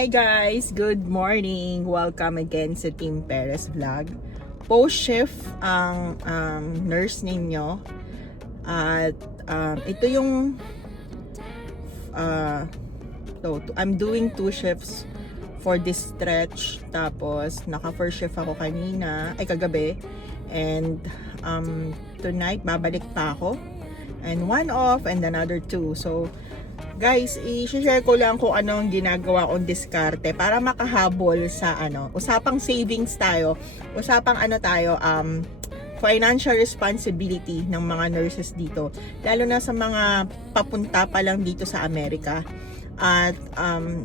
Hi guys! Good morning! Welcome again sa Team Perez Vlog. Post-shift ang nurse ninyo. At ito yung I'm doing 2 shifts for this stretch. Tapos naka-first shift ako kagabi. And tonight babalik pa ako. And 1 off and another 2. So guys, i-share ko lang kung ano ang ginagawa kong diskarte para makahabol sa usapang savings tayo, usapang financial responsibility ng mga nurses dito, lalo na sa mga papunta pa lang dito sa Amerika. At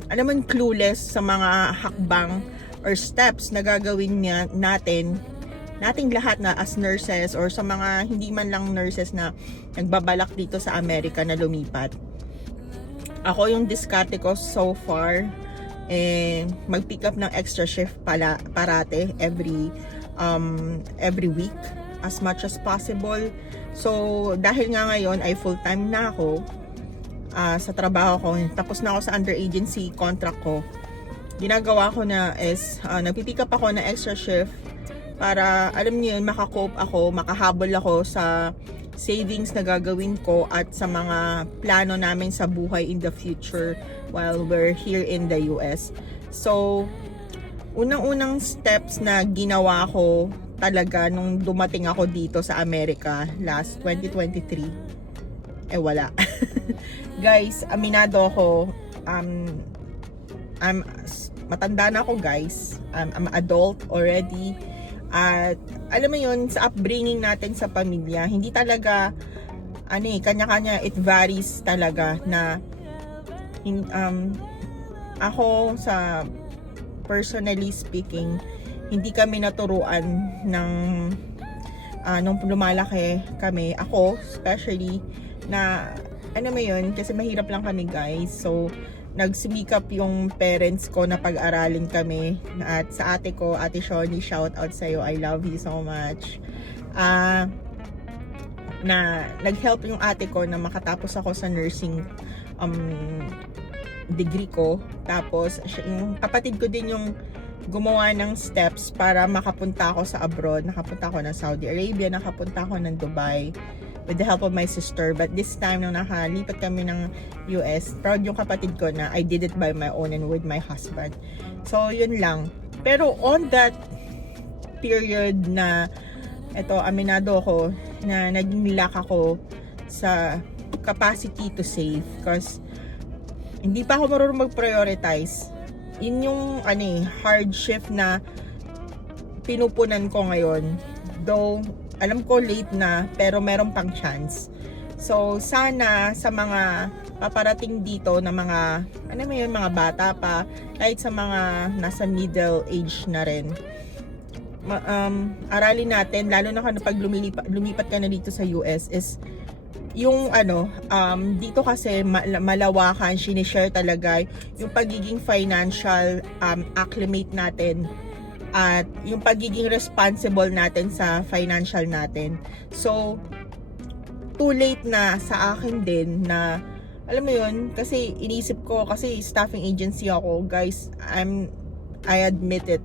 alam mo, clueless sa mga hakbang or steps na gagawin nating lahat na as nurses or sa mga hindi man lang nurses na nagbabalak dito sa Amerika na lumipat. Ako yung diskarte ko so far, mag-pick up ng extra shift parate every week as much as possible. So dahil nga ngayon ay full-time na ako sa trabaho ko, tapos na ako sa under agency contract ko, ginagawa ko na is nagpi-pick up ako ng extra shift para, alam niyo yun, makahabol ako sa savings na gagawin ko at sa mga plano namin sa buhay in the future while we're here in the US. So, unang-unang steps na ginawa ko talaga nung dumating ako dito sa Amerika last 2023, wala. Guys, aminado ako, matanda na ako guys. I'm adult already. At alam mo yun, sa upbringing natin sa pamilya, hindi talaga kanya-kanya, it varies talaga na ako sa personally speaking, hindi kami naturuan ng nung lumalaki kami, ako especially, na mo yun, kasi mahirap lang kami guys. So nagsimikap yung parents ko na pag-aralin kami. At sa ate ko, Ate Shoni, shout out sa'yo, I love you so much. Na nag-help yung ate ko na makatapos ako sa nursing degree ko. Tapos yung kapatid ko din yung gumawa ng steps para makapunta ako sa abroad. Nakapunta ako ng Saudi Arabia, nakapunta ako ng Dubai with the help of my sister. But this time, nung nakalipat kami ng US, proud yung kapatid ko na I did it by my own and with my husband. So, yun lang. Pero on that period na, aminado ako, na naging lack ako sa capacity to save. Because, hindi pa ako marunong mag-prioritize. Yun yung, hard shift na pinupunan ko ngayon. Though, alam ko late na, pero meron pang chance. So, sana sa mga paparating dito na mga, mga bata pa, kahit sa mga nasa middle age na rin, aralin natin, lalo na pag lumipat ka na dito sa US, is yung dito kasi malawakan, sinishare talaga yung pagiging financial acclimate natin at yung pagiging responsible natin sa financial natin. So, too late na sa akin din na, alam mo yun, kasi inisip ko, kasi staffing agency ako, guys, I admit it,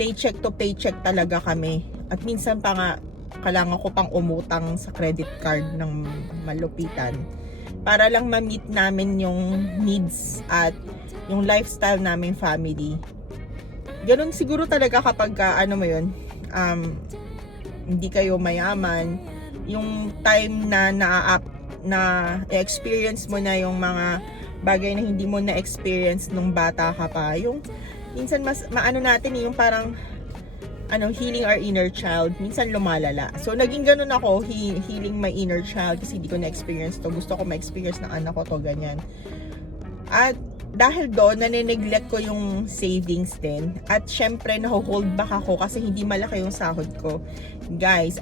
paycheck to paycheck talaga kami. At minsan pa nga, kailangan ko pang umutang sa credit card ng malupitan para lang ma-meet namin yung needs at yung lifestyle namin family. Ganun siguro talaga kapag hindi kayo mayaman, yung time na experience mo na yung mga bagay na hindi mo na experience nung bata ka pa. Yung minsan mas natin yung parang healing our inner child, minsan lumalala. So naging ganun ako, healing my inner child, kasi hindi ko na experience to. Gusto ko ma-experience ng anak ko to, ganyan. At dahil doon, nane-neglect ko yung savings din. At syempre, naho-hold back ako kasi hindi malaki yung sahod ko. Guys,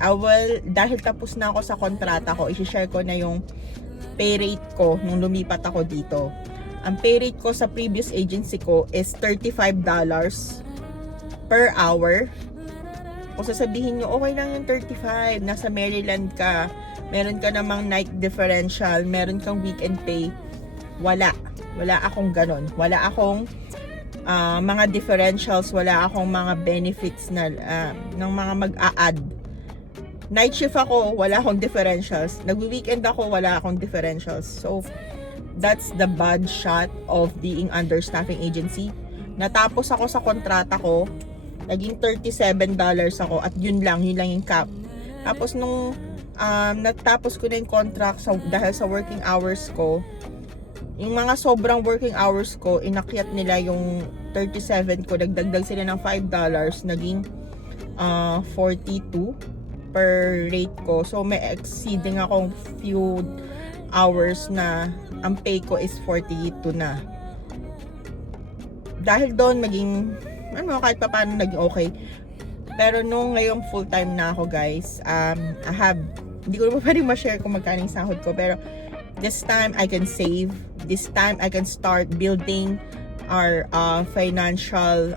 dahil tapos na ako sa kontrata ko, i-share ko na yung pay rate ko nung lumipat ako dito. Ang pay rate ko sa previous agency ko is $35 per hour. Kung sasabihin nyo, okay lang yung 35, nasa Maryland ka, meron ka namang night differential, meron kang weekend pay. Wala akong ganon. Wala akong mga differentials, wala akong mga benefits na ng mga mag-a-add. Night shift ako, wala akong differentials. Nag-weekend ako, wala akong differentials. So, that's the bad shot of being understaffing agency. Natapos ako sa kontrata ko, naging $37 ako at yun lang yung cap. Tapos nung natapos ko na yung contract dahil sa working hours ko, yung mga sobrang working hours ko, inakyat nila yung 37 ko, nagdagdag sila ng $5, naging 42 per rate ko. So may exceeding akong few hours na ang pay ko is 42 na. Dahil doon maging kahit pa paano naging okay. Pero nung ngayong full time na ako, guys, hindi ko na pa rin ma-share kung magkano yung sahod ko, pero this time I can save. This time I can start building our financial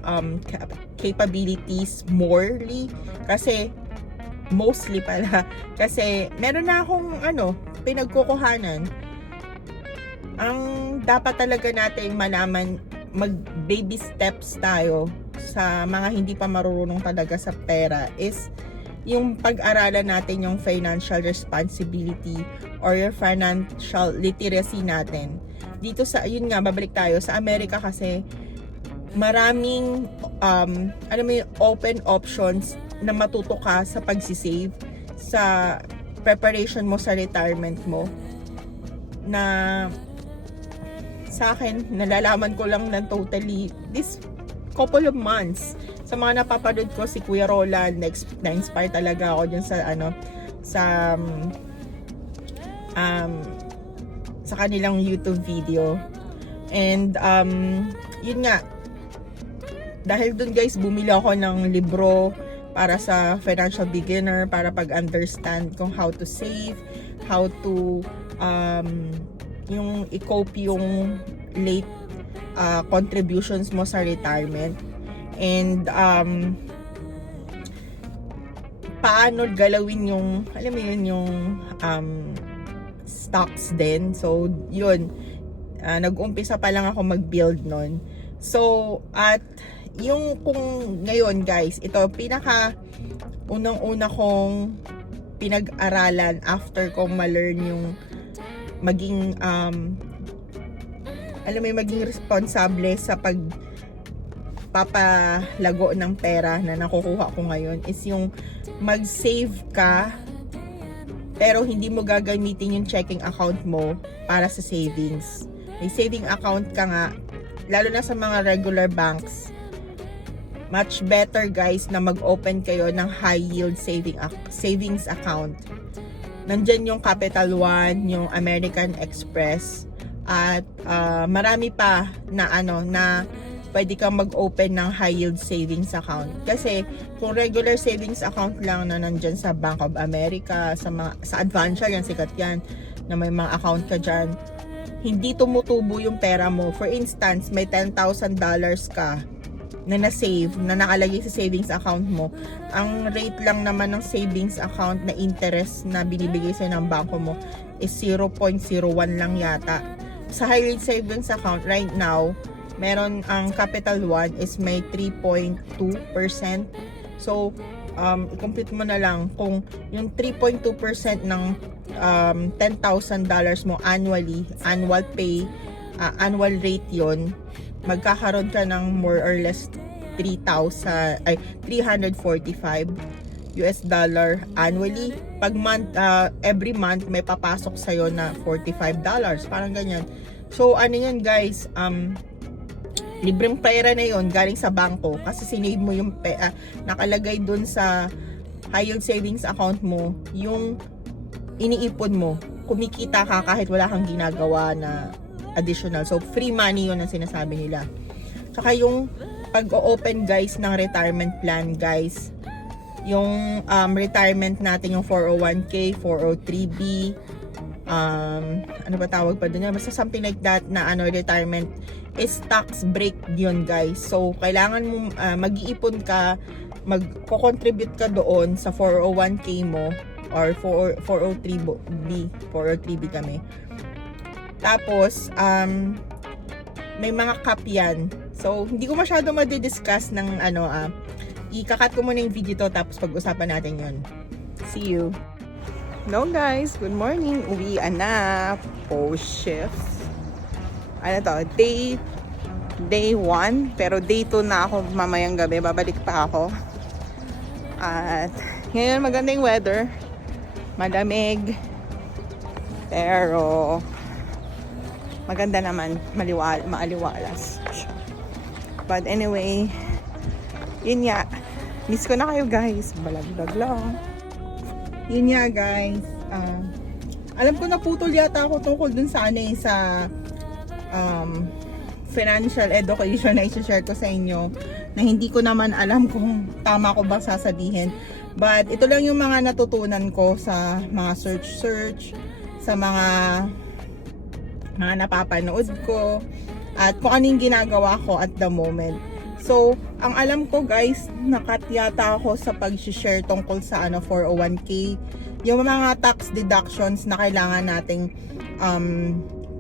capabilities morely, kasi mostly pala kasi meron na akong pinagkukuhanan. Ang dapat talaga natin malaman, mag baby steps tayo sa mga hindi pa marunong talaga sa pera, is yung pag-aralan natin yung financial responsibility or your financial literacy natin. Dito sa, yun nga, babalik tayo sa Amerika, kasi maraming open options na matuto ka sa pagsisave, sa preparation mo sa retirement mo, na sa akin, nalalaman ko lang ng totally this couple of months. Sa mga napapanood ko, si Kuya Roland, na-inspire talaga ako dyan sa kanilang YouTube video. And yun nga, dahil dun, guys, bumili ako ng libro para sa financial beginner, para pag-understand kung how to save, how to yung i-cope yung late contributions mo sa retirement, and paano galawin yung, alam mo yun, yung stocks din. So yun, nag-umpisa pa lang ako mag-build nun. So at yung kung ngayon, guys, ito pinaka unang-una kong pinag-aralan after kong ma-learn yung maging maging responsable sa pagpapalago ng pera na nakukuha ko ngayon, is yung mag-save ka pero hindi mo gagamitin yung checking account mo para sa savings. May saving account ka nga, lalo na sa mga regular banks. Much better, guys, na mag-open kayo ng high yield savings account. Nandyan yung Capital One, yung American Express, at marami pa na na pwede kang mag-open ng high yield savings account. Kasi kung regular savings account lang na nandyan sa Bank of America, sa Advantia, yan, sikat yan, na may mga account ka dyan, hindi tumutubo yung pera mo. For instance, may $10,000 ka na na-save, na nakalagay sa savings account mo, ang rate lang naman ng savings account na interest na binibigay sa'yo ng banko mo is 0.01 lang yata. Sa high yield savings account right now, meron ang Capital One is may 3.2%. So, i-compute mo na lang kung yung 3.2% ng $10,000 mo annually, annual pay, annual rate yon, magkakaroon ka ng more or less $345 annually. Pag month, every month may papasok sa'yo na $45, parang ganyan. So ano yan, guys, libreng pera na yon galing sa bangko, kasi sinave mo yung nakalagay dun sa high yield savings account mo, yung iniipon mo, kumikita ka kahit wala kang ginagawa na additional. So free money yun ang sinasabi nila. Tsaka yung pag-open, guys, ng retirement plan, guys, yung retirement natin, yung 401k, 403b, ano ba tawag pa doon, basta something like that na retirement, is tax break yun, guys. So kailangan mo mag-iipon ka, mag-contribute ka doon sa 401k mo or 403b kami. Tapos may mga cap yan So, hindi ko masyado madidiscuss ng ikakat ko muna yung video to tapos pag-usapan natin yon. See you! Hello guys! Good morning! Uwian na! Post shifts. Ano to? Day 1. Pero day 2 na ako mamayang gabi. Babalik pa ako. At ngayon maganda yung weather. Malamig. Pero maganda naman. Maaliwalas. But anyway, yun nga. Miss ko na kayo guys. Balagdag lang. Yun nga guys. Alam ko naputol yata ako tungkol dun sa financial education na i-share ko sa inyo. Na hindi ko naman alam kung tama ko ba sasabihin. But ito lang yung mga natutunan ko sa mga search. Sa mga napapanood ko. At kung ano yung ginagawa ko at the moment. So, ang alam ko guys, nakat yata ako sa pag-share tungkol sa 401k. Yung mga tax deductions na kailangan nating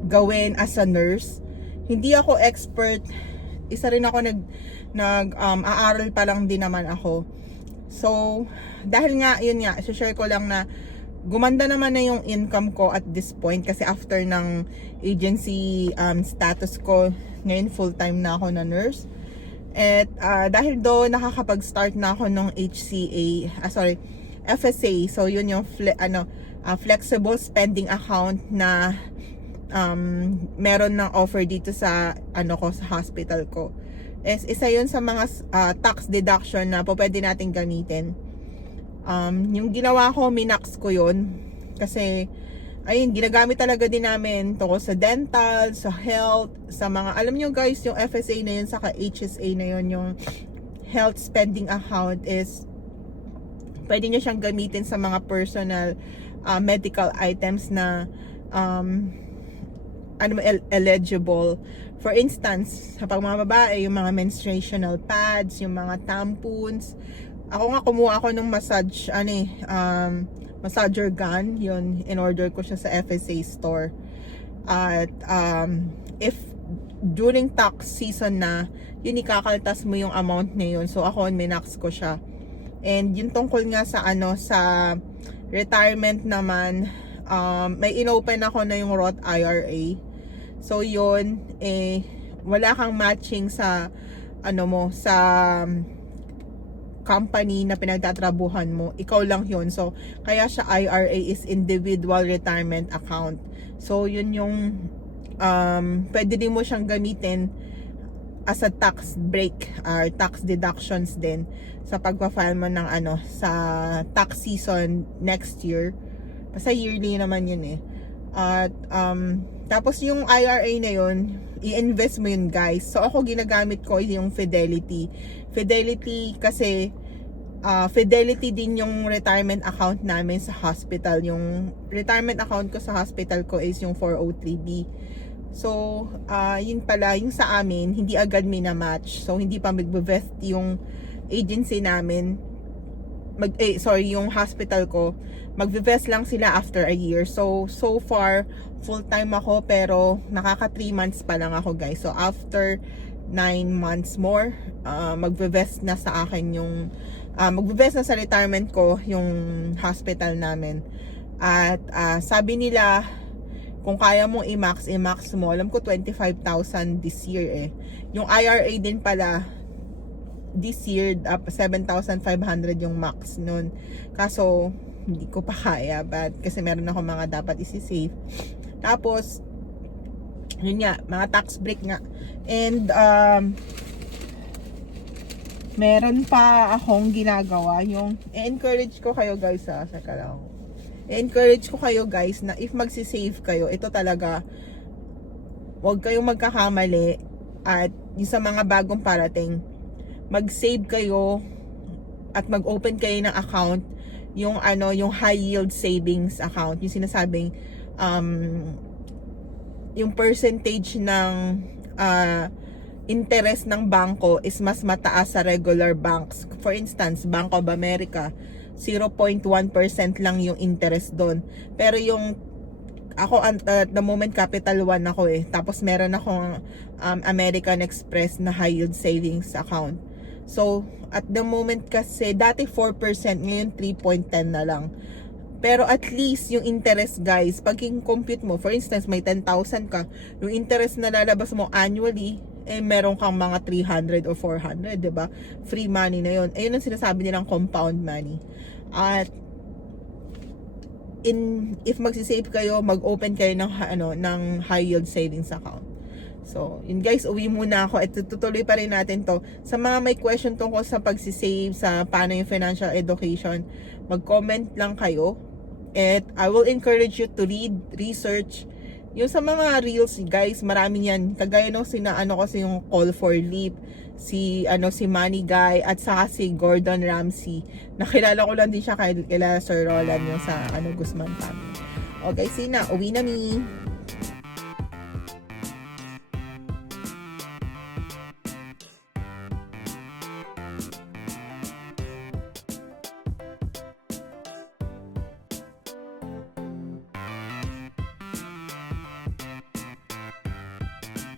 gawin as a nurse. Hindi ako expert. Isa rin ako aaral pa lang din naman ako. So, dahil nga, yun nga, share ko lang na gumanda naman na yung income ko at this point kasi after ng agency status ko, ngayon full-time na ako na nurse. At dahil doon nakakapag-start na ako ng FSA. So yun yung flexible spending account na meron ng offer dito sa sa hospital ko. Isa yun sa mga tax deduction na pwede nating gamitin. Yung ginawa ko, minax ko yun. Kasi, ayun, ginagamit talaga din namin tungkol sa dental, sa health, sa mga, alam nyo guys, yung FSA na yun, saka HSA na yun, yung health spending account is, pwede nyo siyang gamitin sa mga personal medical items na, eligible. For instance, sa pag mga babae, yung mga menstruational pads, yung mga tampons. Ako nga kumuha ako ng massager gun, yun, in-order ko siya sa FSA store. At if during tax season na, yun ikakaltas mo yung amount na yun. So ako, minax ko siya. And yung tungkol nga sa sa retirement naman, may inopen ako na yung Roth IRA. So yun, wala kang matching sa sa company na pinagtatrabuhan mo, ikaw lang yun. So, kaya siya IRA is Individual Retirement Account. So, yun yung pwede din mo siyang gamitin as a tax break or tax deductions din sa pagpa-file mo ng sa tax season next year. Basta yearly naman yun At tapos yung IRA na yun, i-invest mo yun guys. So ako ginagamit ko yung Fidelity. Fidelity kasi Fidelity din yung retirement account namin sa hospital. Yung retirement account ko sa hospital ko is yung 403B. So, yun pala, yung sa amin, hindi agad mina-match. So, hindi pa mag-vest yung agency namin. Yung hospital ko. Mag-vest lang sila after a year. So far, full-time ako pero nakaka 3 months pa lang ako guys. So, after 9 months more, mag-vest na sa akin yung mag-vest na sa retirement ko yung hospital namin. At sabi nila, kung kaya mong i-max mo. Alam ko 25,000 this year Yung IRA din pala this year 7,500 yung max nun. Kaso hindi ko pa kaya kasi meron ako mga dapat isi-save. Tapos yun nga, mga tax break nga. And meron pa akong ginagawa yung encourage ko kayo guys encourage ko kayo guys na if magsisave kayo, ito talaga huwag kayong magkakamali. At yung sa mga bagong parating, mag-save kayo at mag-open kayo ng account, yung yung high yield savings account, yung sinasabing yung percentage ng interest ng bangko is mas mataas sa regular banks. For instance, Bank of America, 0.1% lang yung interest doon. Pero yung ako at the moment Capital One ako tapos meron akong American Express na high yield savings account. So at the moment kasi dati 4%, ngayon 3.10 na lang. Pero at least yung interest guys, pag compute mo, for instance may 10,000 ka, yung interest na lalabas mo annually meron kang mga 300 or 400, 'di ba? Free money na 'yon. Ayun ang sinasabi nilang compound money. At if magsi-save kayo, mag-open kayo ng high yield savings account. So, yun guys, uwi muna ako. At tutuloy pa rin natin to. Sa mga may question tungkol sa pagsisave, sa paano yung financial education, mag-comment lang kayo. At I will encourage you to read, research. Yung sa mga reels, guys, marami yan. Kagaya nung kasi yung Call for Leap, si Money Guy, at saka si Gordon Ramsay. Nakilala ko lang din siya kay Sir Roland yung sa Guzman family. Okay, Sina, uwi na mi.